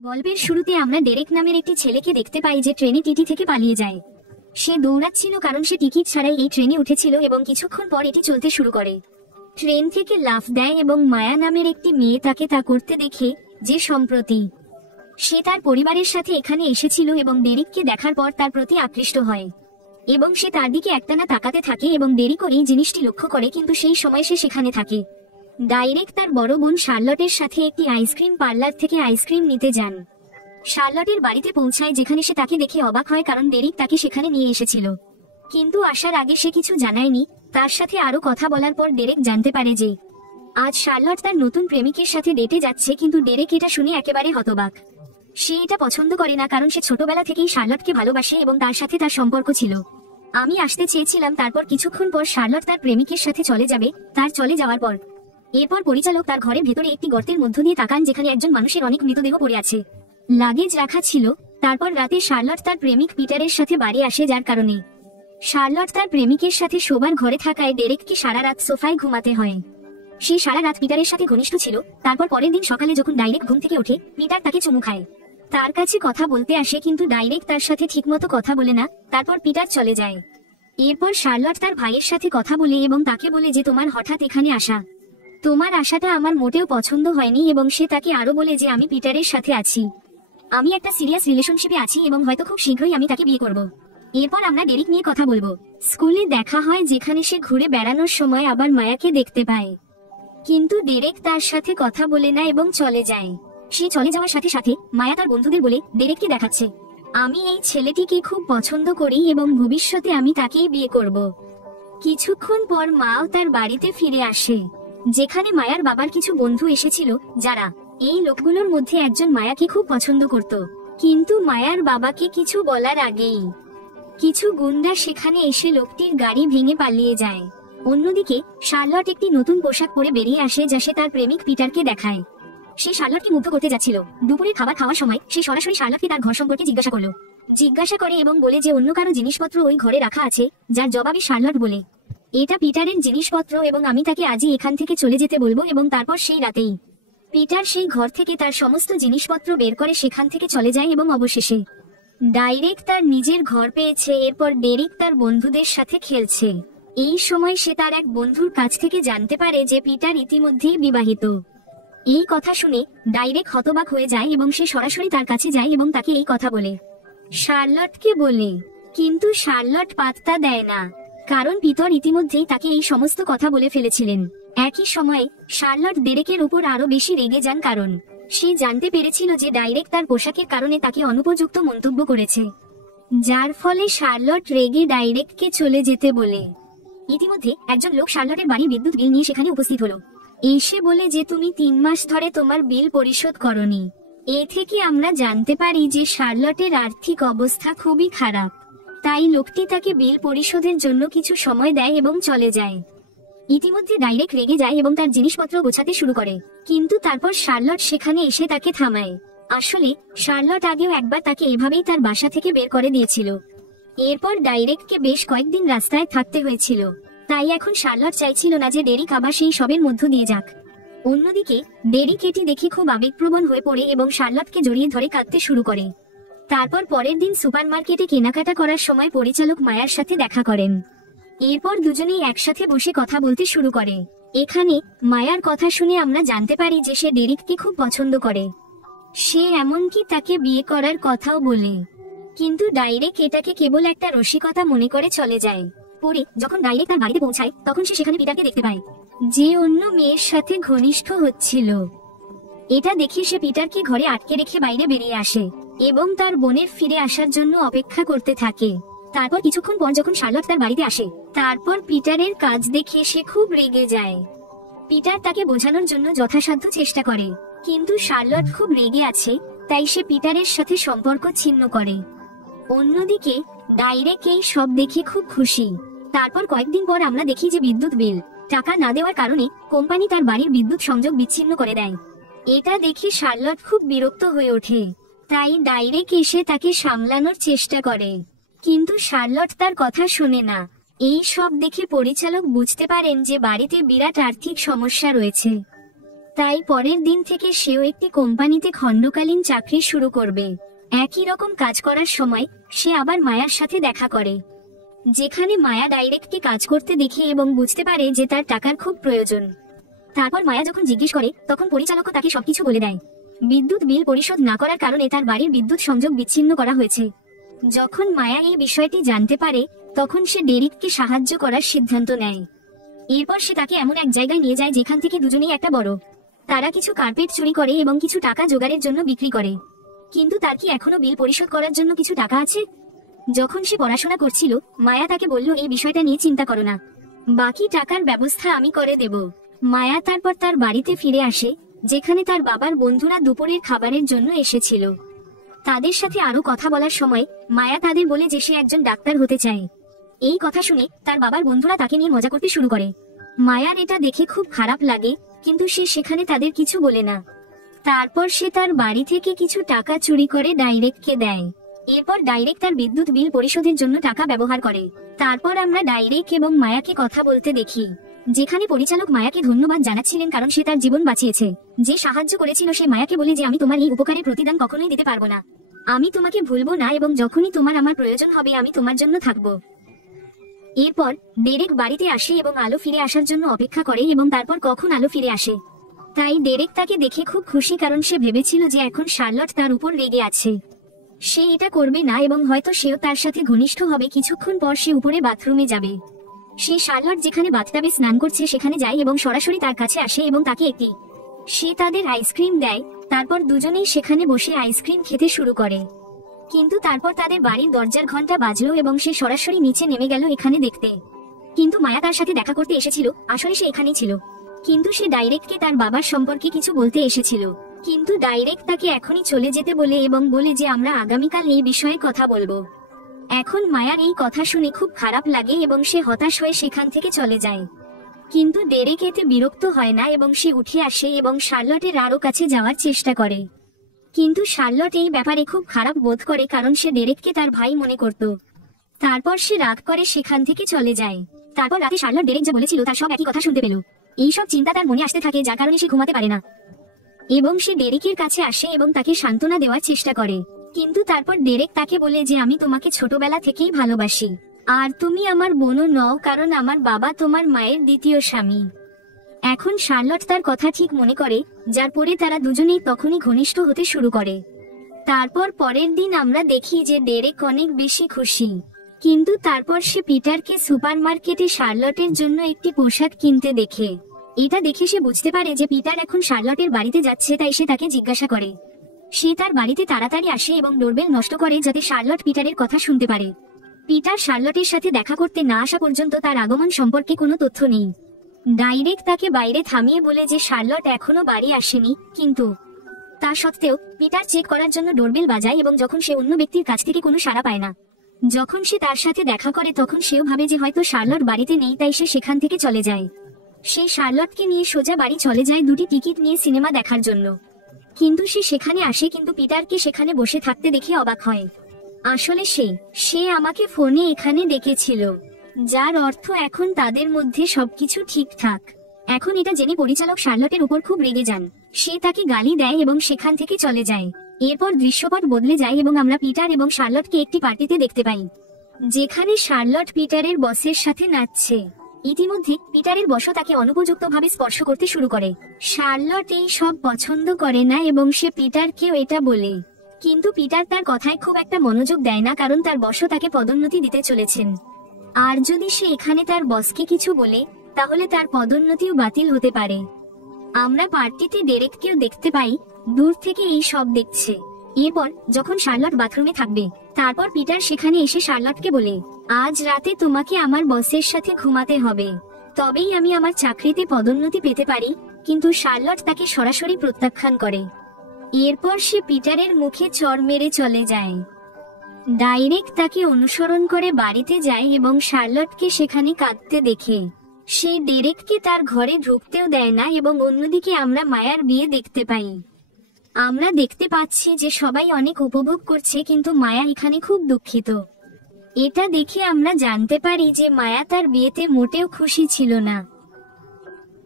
গল্পের শুরুতে আমরা ডেরেক নামের একটি ছেলেকে দেখতে পাই যে ট্রেনে টিটি থেকে পালিয়ে যায়। সে দৌড়াচ্ছিল কারণ সে টিকিট ছাড়াই এই ট্রেনে উঠেছিল এবং কিছুক্ষণ পর এটি চলতে শুরু করে। ট্রেন থেকে লাফ দেয় এবং মায়া নামের একটি মেয়ে তাকে তা করতে দেখে, যে সম্প্রতি সে তার পরিবারের সাথে এখানে এসেছিল এবং ডেরিককে দেখার পর তার প্রতি আকৃষ্ট হয় এবং সে তার দিকে একটানা তাকাতে থাকে এবং ডেরিকও এই জিনিসটি লক্ষ্য করে, কিন্তু সেই সময় সে সেখানে থাকে। ডাইরেক্ট তার বড় বোন শার্লটের সাথে একটি আইসক্রিম পার্লার থেকে আইসক্রিম নিতে যান। শার্লটের বাড়িতে পৌঁছায় যেখানে সে তাকে দেখে অবাক হয় কারণ ডেরিক তাকে সেখানে নিয়ে এসেছিল, কিন্তু আসার আগে সে কিছু জানায়নি। তার সাথে আরো কথা বলার পর ডেরেক জানতে পারে যে আজ শার্লট তার নতুন প্রেমিকের সাথে ডেটে যাচ্ছে, কিন্তু ডেরেক এটা শুনে একেবারে হতবাক। সে এটা পছন্দ করে না কারণ সে ছোটবেলা থেকেই শার্লটকে ভালোবাসে এবং তার সাথে তার সম্পর্ক ছিল। আমি আসতে চেয়েছিলাম, তারপর কিছুক্ষণ পর শার্লট তার প্রেমিকের সাথে চলে যাবে। তার চলে যাওয়ার পর এরপর পরিচালক তার ঘরের ভেতরে একটি গর্তের মধ্য দিয়ে তাকান যেখানে একজন মানুষের অনেক মৃতদেহ পড়ে আছে, লাগেজ রাখা ছিল। তারপর রাতে শার্লট তার প্রেমিক পিটারের সাথে বাড়ি আসে, যার কারণে শার্লট তার প্রেমিকের সাথে শোবার ঘরে থাকায় ডেরেককে সারা রাত সোফায় ঘুমাতে হয়। সে সারা রাত পিটারের সাথে ঘনিষ্ঠ ছিল। তারপর পরের দিন সকালে যখন ডাইরেক্ট ঘুম থেকে ওঠে, পিটার তাকে চুমু খায়, তার কাছে কথা বলতে আসে, কিন্তু ডাইরেক্ট তার সাথে ঠিকমতো কথা বলে না। তারপর পিটার চলে যায়। এরপর শার্লট তার ভাইয়ের সাথে কথা বলে এবং তাকে বলে যে তোমার হঠাৎ এখানে আসা, তোমার আশাটা আমার মোটেও পছন্দ হয়নি, এবং সে তাকে আরো বলে যে আমি পিটারের সাথে আছি, আমি একটা সিরিয়াস রিলেশনশিপে আছি এবং হয়তো খুব শীঘ্রই আমি তাকে বিয়ে করব। এরপর আমরা ডেরিক নিয়ে কথা বলবো। স্কুলে দেখা হয় যেখানে সে ঘুরে বেড়ানোর সময় আবার মায়াকে দেখতে পায়, কিন্তু ডেরেক তার সাথে কথা বলে না এবং চলে যায়। সে চলে যাওয়ার সাথে সাথে মায়া তার বন্ধুদের বলে ডেরেককে দেখাচ্ছে, আমি এই ছেলেটিকে খুব পছন্দ করি এবং ভবিষ্যতে আমি তাকেই বিয়ে করব। কিছুক্ষণ পর মাও তার বাড়িতে ফিরে আসে, যেখানে মায়ার বাবার কিছু বন্ধু এসেছিল, যারা এই লোকগুলোর মধ্যে একজন মায়াকে খুব পছন্দ করত, কিন্তু মায়ার বাবাকে কিছু বলার আগেই কিছু গুন্ডা সেখানে এসে লোকটির গাড়ি ভেঙে পালিয়ে যায়। অন্যদিকে শার্লট একটি নতুন পোশাক পরে বেরিয়ে আসে, যা সে তার প্রেমিক পিটারকে দেখায়। সে শার্লটকে মুগ্ধ করতে যাচ্ছিল। দুপুরে খাবার খাওয়ার সময় সে সরাসরি শার্লটকে তার ঘর সম্পর্কে জিজ্ঞাসা করে এবং বলে যে অন্য কারো জিনিসপত্র ওই ঘরে রাখা আছে, যার জবাবে শার্লট বলে এটা পিটারের জিনিসপত্র এবং আমি তাকে আজই এখান থেকে চলে যেতে বলবো। এবং তারপর সেই রাতেই পিটার সেই ঘর থেকে তার সমস্ত জিনিসপত্র বের করে সেখান থেকে চলে যায় এবং অবশেষে ডাইরেক্ট তার নিজের ঘর পেয়েছে। এরপর ডেরিক তার বন্ধুদের সাথে খেলছে। এই সময় সে তার এক বন্ধুর কাছ থেকে জানতে পারে যে পিটার ইতিমধ্যেই বিবাহিত। এই কথা শুনে ডাইরেক্ট হতবাক হয়ে যায় এবং সে সরাসরি তার কাছে যায় এবং তাকে এই কথা বলে শার্লটকে বলে, কিন্তু শার্লট পাত্তা দেয় না কারণ পিটার ইতিমধ্যেই তাকে এই সমস্ত কথা বলে ফেলেছিলেন। একই সময়ে শার্লট ডেরেকের উপর আরো বেশি রেগে যান কারণ সে জানতে পেরেছিল যে ডাইরেক্ট তার পোশাকের কারণে তাকে অনুপযুক্ত মন্তব্য করেছে, যার ফলে শার্লট রেগে ডাইরেক্টকে চলে যেতে বলে। ইতিমধ্যে একজন লোক শার্লটের বাড়ি বিদ্যুৎ বিল নিয়ে সেখানে উপস্থিত হলো। এসে বলে যে তুমি 3 মাস ধরে তোমার বিল পরিশোধ করনি। এ থেকে আমরা জানতে পারি যে শার্লটের আর্থিক অবস্থা খুবই খারাপ, তাই লোকটি তাকে বিল পরিশোধের জন্য কিছু সময় দেয় এবং চলে যায়। ইতিমধ্যে ডাইরেক্ট রেগে যায় এবং তার জিনিসপত্র গোছাতে শুরু করে, কিন্তু তারপর শার্লট সেখানে এসে তাকে থামায়। আসলে শার্লট আগেও একবার তাকে এভাবেই তার বাসা থেকে বের করে দিয়েছিল। এরপর ডাইরেক্টকে বেশ কয়েকদিন রাস্তায় থাকতে হয়েছিল, তাই এখন শার্লট চাইছিল না যে ডেরিক আবার সেই সবের মধ্য দিয়ে যাক। অন্যদিকে ডেরিক এটি দেখে খুব আবেগপ্রবণ হয়ে পড়ে এবং শার্লটকে জড়িয়ে ধরে কাঁদতে শুরু করে। তারপর পরের দিন সুপারমার্কেটে কেনাকাটা করার সময় পরিচালক মায়ার সাথে দেখা করেন। এরপর দুজনেই একসাথে বসে কথা বলতে শুরু করে। এখানে মায়ার কথা শুনে আমরা জানতে পারি যে সে ডেরিককে খুব পছন্দ করে। সে এমনকি তাকে বিয়ে করার কথাও বলে, কিন্তু ডাইরেক্ট এটাকে কেবল একটা রসিকতা মনে করে চলে যায়। পরে যখন ডাইরেক্ট তার বাড়িতে পৌঁছায় তখন সে সেখানে পিটারকে দেখতে পায়, যে অন্য মেয়ের সাথে ঘনিষ্ঠ হচ্ছিল। এটা দেখে সে পিটারকে ঘরে আটকে রেখে বাইরে বেরিয়ে আসে এবং তার বোনের ফিরে আসার জন্য অপেক্ষা করতে থাকে। তারপর কিছুক্ষণ পর যখন শার্লট তার বাড়িতে আসে, তারপর পিটারের কাজ দেখে সে খুব রেগে যায়। পিটার তাকে বোঝানোর জন্য যথাসাধ্য চেষ্টা করে, কিন্তু শার্লট খুব রেগে আছে, তাই সে পিটারের সাথে সম্পর্ক ছিন্ন করে। অন্যদিকে ডাইরেক্ট এই সব দেখে খুব খুশি। তারপর কয়েকদিন পর আমরা দেখি যে বিদ্যুৎ বিল টাকা না দেওয়ার কারণে কোম্পানি তার বাড়ির বিদ্যুৎ সংযোগ বিচ্ছিন্ন করে দেয়। এটা দেখে শার্লট খুব বিরক্ত হয়ে ওঠে, তাই ডাইরেক্ট এসে তাকে সামলানোর চেষ্টা করে, কিন্তু শার্লট তার কথা শোনে না। এই সব দেখে পরিচালক বুঝতে পারেন যে বাড়িতে বিরাট আর্থিক সমস্যা রয়েছে। তাই পরের দিন থেকে সেও একটি কোম্পানিতে খণ্ডকালীন চাকরি শুরু করবে। একই রকম কাজ করার সময় সে আবার মায়ার সাথে দেখা করে, যেখানে মায়া ডাইরেক্টকে কাজ করতে দেখে এবং বুঝতে পারে যে তার টাকার খুব প্রয়োজন। তারপর মায়া যখন জিজ্ঞেস করে তখন পরিচালকও তাকে সবকিছু বলে দেয়। বিদ্যুৎ বিল পরিশোধ না করার কারণে তার বাড়ির বিদ্যুৎ সংযোগ বিচ্ছিন্ন করা হয়েছে। যখন মায়া এই বিষয়টি জানতে পারে তখন সে ডেরিককে সাহায্য করার সিদ্ধান্ত নেয়। এরপর সে তাকে এমন এক জায়গায় নিয়ে যায় যেখান থেকে দুজনেই একটা বড় তারা কিছু কার্পেট চুরি করে এবং কিছু টাকা জোগাড়ের জন্য বিক্রি করে। কিন্তু তার কি এখনো বিল পরিশোধ করার জন্য কিছু টাকা আছে? যখন সে পড়াশোনা করছিল মায়া তাকে বলল, এই বিষয়টা নিয়ে চিন্তা করো না, বাকি টাকার ব্যবস্থা আমি করে দেব। মায়া তারপর তার বাড়িতে ফিরে আসে, যেখানে তার বাবার বন্ধুরা দুপুরের খাবারের জন্য এসেছিল। তাদের সাথে আরো কথা বলার সময় মায়া তাদের বলে যে সে একজন ডাক্তার হতে চায়। এই কথা শুনে তার বাবার বন্ধুরা তাকে নিয়ে মজা করতে শুরু করে। মায়ার এটা দেখে খুব খারাপ লাগে, কিন্তু সে সেখানে তাদের কিছু বলে না। তারপর সে তার বাড়ি থেকে কিছু টাকা চুরি করে ডাইরেক্টকে দেয়। এরপর ডাইরেক্ট তার বিদ্যুৎ বিল পরিশোধের জন্য টাকা ব্যবহার করে। তারপর আমরা ডাইরেক্ট এবং মায়াকে কথা বলতে দেখি, যেখানে পরিচালক মায়াকে ধন্যবাদ জানাচ্ছিলেন কারণ সে তার জীবন বাঁচিয়েছে। যে সাহায্য করেছিল সে মায়াকে বলে যে আমি তোমার এই উপকারের প্রতিদান কখনোই দিতে পারবো না, আমি তোমাকে ভুলবো না এবং যখনই তোমার আমার প্রয়োজন হবে আমি তোমার জন্য থাকবো। এরপর ডেরেক বাড়িতে আসে এবং আলো ফিরে আসার জন্য অপেক্ষা করে এবং তারপর কখন আলো ফিরে আসে। তাই ডেরেক তাকে দেখে খুব খুশি কারণ সে ভেবেছিল যে এখন শার্লট তার উপর রেগে আছে। সে এটা করবে না এবং হয়তো সেও তার সাথে ঘনিষ্ঠ হবে। কিছুক্ষণ পর সে উপরে বাথরুমে যাবে। সে শার্লট যেখানে বাথটাবে স্নান করছে সেখানে যায় এবং সরাসরি তার কাছে আসে এবং তাকে সে তাদের আইসক্রিম দেয়। তারপর দুজনেই সেখানে বসে আইসক্রিম খেতে শুরু করে। কিন্তু তারপর তাদের বাড়ির দরজার ঘন্টা বাজলো এবং সে সরাসরি নিচে নেমে গেল এখানে দেখতে। কিন্তু মায়া তার সাথে দেখা করতে এসেছিল, আসলে সে এখানেই ছিল। কিন্তু সে ডাইরেক্টকে তার বাবার সম্পর্কে কিছু বলতে এসেছিল, কিন্তু ডাইরেক্ট তাকে এখনই চলে যেতে বলে এবং বলে যে আমরা আগামীকাল এই বিষয়ে কথা বলবো। এখন মায়ার এই কথা শুনে খুব খারাপ লাগে এবং সে হতাশ হয়ে সেখান থেকে চলে যায়। কিন্তু ডেরেক এতে বিরক্ত হয় না এবং সে উঠে আসে এবং শার্লটের আরো কাছে যাওয়ার চেষ্টা করে। কিন্তু শার্লট এই ব্যাপারে খুব খারাপ বোধ করে কারণ সে ডেরেককে তার ভাই মনে করত। তারপর সে রাগ করে সেখান থেকে চলে যায়। তারপর রাতে শার্লট ডেরেক যা বলেছিল তার সব একই কথা শুনতে পেল। এইসব চিন্তা তার মনে আসতে থাকে, যার কারণে সে ঘুমাতে পারে না এবং সে ডেরেকের কাছে আসে এবং তাকে সান্ত্বনা দেওয়ার চেষ্টা করে। কিন্তু তারপর ডেরেক তাকে বলে যে আমি তোমাকে ছোটবেলা থেকেই ভালোবাসি, আর তুমি আমার বোনও নও কারণ আমার বাবা তোমার মায়ের দ্বিতীয় স্বামী। এখন শার্লট তার কথা ঠিক মনে করে, যার পরে তারা দুজনেই তখনই ঘনিষ্ঠ হতে শুরু করে। তারপর পরের দিন আমরা দেখি যে ডেরেক অনেক বেশি খুশি। কিন্তু তারপর সে পিটারকে সুপারমার্কেটে শার্লটের জন্য একটি পোশাক কিনতে দেখে। এটা দেখে সে বুঝতে পারে যে পিটার এখন শার্লটের বাড়িতে যাচ্ছে, তাই সে তাকে জিজ্ঞাসা করে। সে তার বাড়িতে তাড়াতাড়ি আসে এবং ডোরবেল নষ্ট করে যাতে শার্লট পিটারের কথা শুনতে পারে। পিটার শার্লটের সাথে দেখা করতে না আসা পর্যন্ত তার আগমন সম্পর্কে কোনো তথ্য নেই। ডাইরেক্ট তাকে বাইরে থামিয়ে বলে যে শার্লট এখনো বাড়ি আসেনি, কিন্তু তা সত্ত্বেও পিটার চেক করার জন্য ডোরবেল বাজায় এবং যখন সে অন্য ব্যক্তির কাছ থেকে কোনো সাড়া পায় না, যখন সে তার সাথে দেখা করে তখন সেও ভাবে যে হয়তো শার্লট বাড়িতে নেই, তাই সে সেখান থেকে চলে যায়। সে শার্লটকে নিয়ে সোজা বাড়ি চলে যায় দুটি টিকিট নিয়ে সিনেমা দেখার জন্য। কিন্তু সে সেখানে আসে কিন্তু পিটারকে সেখানে বসে থাকতে দেখে অবাক হয়। আসলে সে আমাকে ফোনে এখানে ডেকেছিল, যার অর্থ এখন তাদের মধ্যে সবকিছু ঠিকঠাক। এখন এটা জেনে পরিচালক শার্লটের উপর খুব রেগে যান। সে তাকে গালি দেয় এবং সেখান থেকে চলে যায়। এরপর দৃশ্যপট বদলে যায় এবং আমরা পিটার এবং শার্লটকে একটি পার্টিতে দেখতে পাই, যেখানে শার্লট পিটারের বসের সাথে নাচছে। ইতিমধ্যে পিটারের বসও তাকে অনুপযুক্তভাবে স্পর্শ করতে শুরু করে। শার্লট এই সব পছন্দ করে না এবং সে পিটারকেও এটা বলে, কিন্তু পিটার তার কথায় খুব একটা মনোযোগ দেয় না কারণ তার বসও তাকে পদোন্নতি দিতে চলেছেন। আর যদি সে এখানে তার বসকে কিছু বলে তাহলে তার পদোন্নতিও বাতিল হতে পারে। আমরা পার্টিতে ডেরেককেও দেখতে পাই, দূর থেকে এই সব দেখছে। এরপর যখন শার্লট বাথরুমে থাকবে তারপর পিটার সেখানে এসে শার্লটকে বলে, আজ রাতে তোমাকে আমার বসের সাথে ঘুমাতে হবে, তবেই আমি আমার চাকরিতে পদোন্নতি পেতে পারি। কিন্তু শার্লট তাকে সরাসরি প্রত্যাখ্যান করে। এরপর সে পিটারের মুখে চড় মেরে চলে যায়। ডাইরেক্ট তাকে অনুসরণ করে বাড়িতে যায় এবং শার্লটকে সেখানে কাঁদতে দেখে সে ডেরেককে তার ঘরে ঢুকতেও দেয় না। এবং অন্যদিকে আমরা মায়ার বিয়ে দেখতে পাই। আমরা দেখতে পাচ্ছি যে সবাই অনেক উপভোগ করছে, কিন্তু মায়া এখানে খুব দুঃখিত। এটা দেখে আমরা জানতে পারি যে মায়া তার বিয়েতে মোটেও খুশি ছিল না।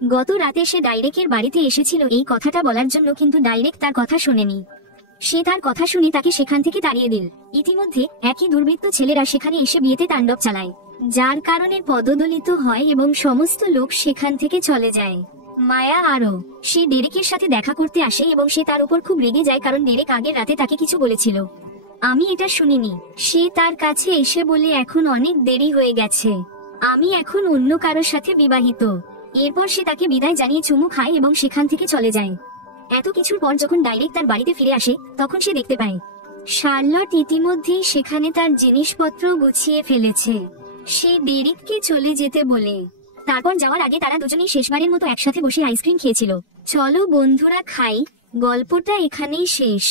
গত রাতে সে ডাইরেকের বাড়িতে এসেছিল এই কথাটা বলার জন্য, কিন্তু ডাইরেক তার কথা শোনেনি। সে তার কথা শুনে তাকে সেখান থেকে তাড়িয়ে দিল। ইতিমধ্যে একই দুর্বৃত্ত ছেলেরা সেখানে এসে বিয়েতে তাণ্ডব চালায়, যার কারণে পদদলিত হয় এবং সমস্ত লোক সেখান থেকে চলে যায়। মায়া আরো সে ডেরেকের সাথে দেখা করতে আসে এবং সে তার উপর খুব রেগে যায়, কারণ ডেরেক আগের রাতে তাকে কিছু বলেছিল। আমি এটা শুনিনি। সে তার কাছে এসে বলে, এখন অনেক দেরি হয়ে গেছে, আমি এখন অন্য কারোর সাথে বিবাহিত। এরপর সে তাকে বিদায় জানিয়ে চুমু খায় এবং সেখান থেকে চলে যায়। এত কিছুর পর যখন ডাইরেক্ট তার বাড়িতে ফিরে আসে, তখন সে দেখতে পায় শার্লট ইতিমধ্যেই সেখানে তার জিনিসপত্র গুছিয়ে ফেলেছে। সে ডেরেককে চলে যেতে বলে। তারপর যাওয়ার আগে তারা দুজনেই শেষবারের মতো একসাথে বসে আইসক্রিম খেয়েছিল। চলো বন্ধুরা খাই, গল্পটা এখানেই শেষ।